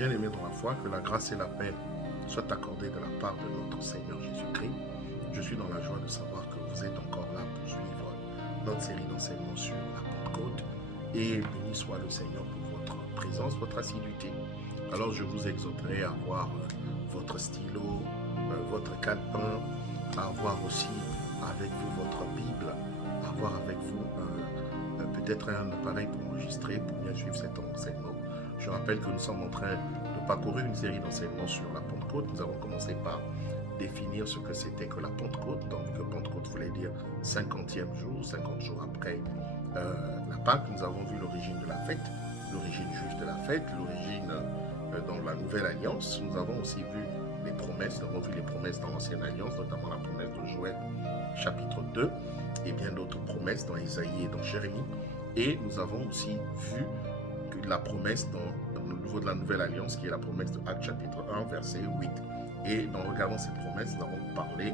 Bien-aimés dans la foi, que la grâce et la paix soient accordées de la part de notre Seigneur Jésus-Christ. Je suis dans la joie de savoir que vous êtes encore là pour suivre notre série d'enseignements sur la Pentecôte. Et béni soit le Seigneur pour votre présence, votre assiduité. Alors je vous exhorterai à avoir votre stylo, votre calepin, à avoir aussi avec vous votre Bible, à avoir avec vous peut-être un appareil pour enregistrer, pour bien suivre cet enseignement. Je rappelle que nous sommes en train de parcourir une série d'enseignements sur la Pentecôte. Nous avons commencé par définir ce que c'était que la Pentecôte. Donc, Pentecôte voulait dire 50e jour, 50 jours après la Pâque. Nous avons vu l'origine de la fête, l'origine juive de la fête, l'origine dans la Nouvelle Alliance. Nous avons aussi vu les promesses. Nous avons vu les promesses dans l'Ancienne Alliance, notamment la promesse de Joël, chapitre 2, et bien d'autres promesses dans Isaïe et dans Jérémie. Et nous avons aussi vu que la promesse dans le niveau de la Nouvelle Alliance, qui est la promesse de Actes chapitre 1, verset 8. Et en regardant cette promesse, nous avons parlé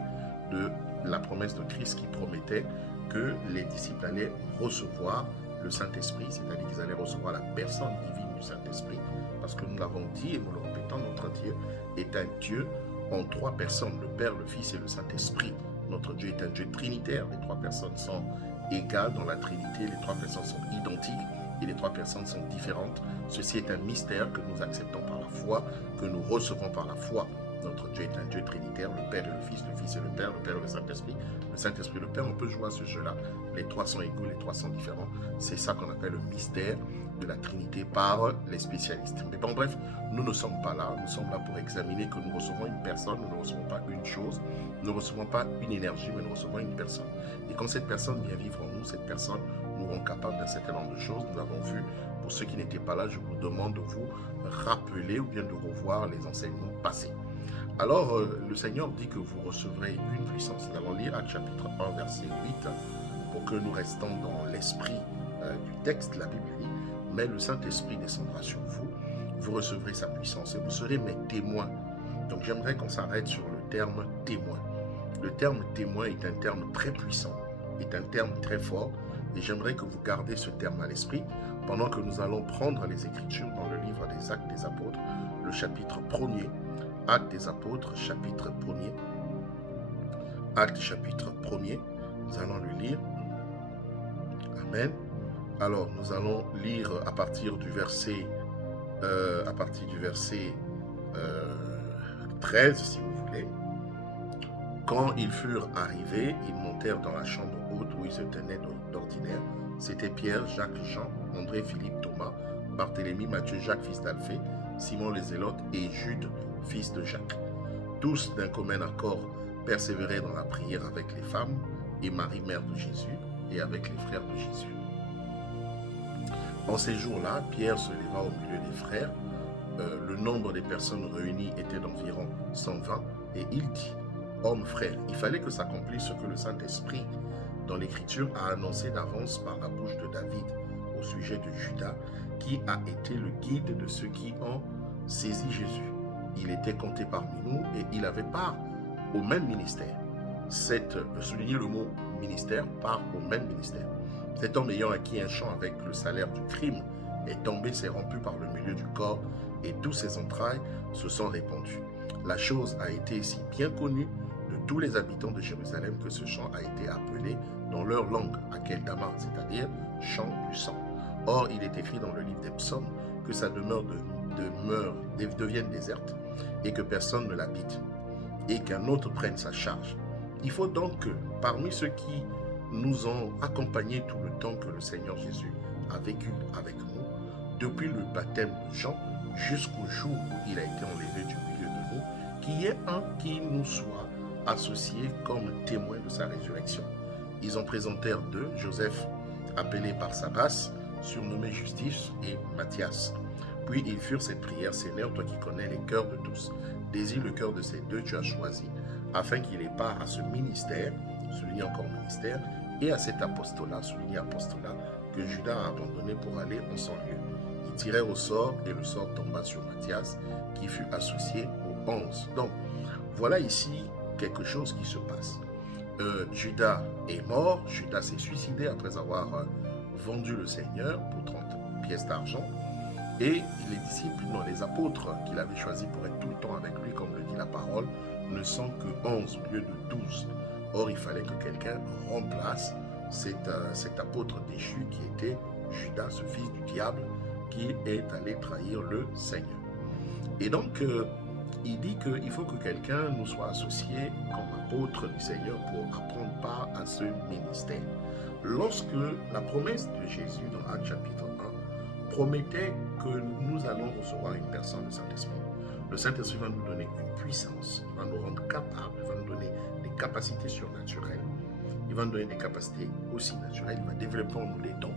de la promesse de Christ qui promettait que les disciples allaient recevoir le Saint-Esprit, c'est-à-dire qu'ils allaient recevoir la personne divine du Saint-Esprit, parce que nous l'avons dit et nous le répétons, notre Dieu est un Dieu en trois personnes, le Père, le Fils et le Saint-Esprit. Notre Dieu est un Dieu trinitaire, les trois personnes sont égales dans la Trinité, les trois personnes sont identiques et les trois personnes sont différentes. Ceci est un mystère que nous acceptons par la foi, que nous recevons par la foi. Notre Dieu est un Dieu trinitaire, le Père et le Fils et le Père et le Saint-Esprit. Le Saint-Esprit et le Père, on peut jouer à ce jeu-là. Les trois sont égaux, les trois sont différents. C'est ça qu'on appelle le mystère de la Trinité par les spécialistes. Mais bon, bref, nous ne sommes pas là. Nous sommes là pour examiner que nous recevons une personne, nous ne recevons pas une chose, nous ne recevons pas une énergie, mais nous recevons une personne. Et quand cette personne vient vivre en nous, cette personne nous rend capable d'un certain nombre de choses. Nous avons vu, pour ceux qui n'étaient pas là, je vous demande de vous rappeler ou bien de revoir les enseignements passés. Alors, le Seigneur dit que vous recevrez une puissance. Nous allons lire Actes chapitre 1, verset 8, pour que nous restons dans l'esprit du texte. La Bible dit, mais le Saint-Esprit descendra sur vous, vous recevrez sa puissance et vous serez mes témoins. Donc, j'aimerais qu'on s'arrête sur le terme témoin. Le terme témoin est un terme très puissant, est un terme très fort, et j'aimerais que vous gardez ce terme à l'esprit pendant que nous allons prendre les Écritures dans le livre des Actes des Apôtres, le chapitre 1er, Actes des Apôtres, chapitre 1er. Actes, chapitre 1er. Nous allons le lire. Amen. Alors, nous allons lire à partir du verset 13, si vous voulez. Quand ils furent arrivés, ils montèrent dans la chambre haute où ils se tenaient d'ordinaire. C'était Pierre, Jacques, Jean, André, Philippe, Thomas, Barthélemy, Matthieu, Jacques, fils d'Alphée, Simon les Zélotes et Jude, fils de Jacques. Tous d'un commun accord persévéraient dans la prière avec les femmes et Marie, mère de Jésus, et avec les frères de Jésus. En ces jours-là, Pierre se leva au milieu des frères. Le nombre des personnes réunies était d'environ 120, et il dit, « Hommes, frères, il fallait que s'accomplisse ce que le Saint-Esprit, dans l'Écriture, a annoncé d'avance par la bouche de David au sujet de Judas, qui a été le guide de ceux qui ont saisi Jésus. Il était compté parmi nous et il avait part au même ministère. » Souligner le mot ministère, part au même ministère. Cet homme ayant acquis un champ avec le salaire du crime est tombé, s'est rompu par le milieu du corps et tous ses entrailles se sont répandues. La chose a été si bien connue de tous les habitants de Jérusalem que ce champ a été appelé dans leur langue Akeldama, c'est-à-dire champ du sang. Or, il est écrit dans le livre des psaumes que sa demeure devienne déserte et que personne ne l'habite et qu'un autre prenne sa charge. Il faut donc que parmi ceux qui nous ont accompagnés tout le temps que le Seigneur Jésus a vécu avec nous, depuis le baptême de Jean jusqu'au jour où il a été enlevé du milieu de nous, qu'il y ait un qui nous soit associé comme témoin de sa résurrection. Ils en présentèrent deux, Joseph, appelé par sa race, surnommé Justice, et Matthias. Puis ils furent cette prière, Seigneur, toi qui connais les cœurs de tous, désire le cœur de ces deux, tu as choisi, afin qu'il ait part à ce ministère, souligné encore ministère, et à cet apostolat, souligné apostolat, que Judas a abandonné pour aller en son lieu. Ils tirèrent au sort, et le sort tomba sur Matthias, qui fut associé aux 11. Donc, voilà ici quelque chose qui se passe. Judas est mort, Judas s'est suicidé après avoir vendu le Seigneur pour 30 pièces d'argent. Et les disciples, non, les apôtres qu'il avait choisis pour être tout le temps avec lui, comme le dit la parole, ne sont que 11 au lieu de 12. Or, il fallait que quelqu'un remplace cet apôtre déchu qui était Judas, ce fils du diable, qui est allé trahir le Seigneur. Et donc, il dit qu'il faut que quelqu'un nous soit associé comme apôtre du Seigneur pour prendre part à ce ministère. Lorsque la promesse de Jésus dans Actes chapitre 1 promettait que nous allons recevoir une personne, le Saint-Esprit, le Saint-Esprit va nous donner une puissance, il va nous rendre capables, il va nous donner des capacités surnaturelles, il va nous donner des capacités aussi naturelles, il va développer en nous les dons.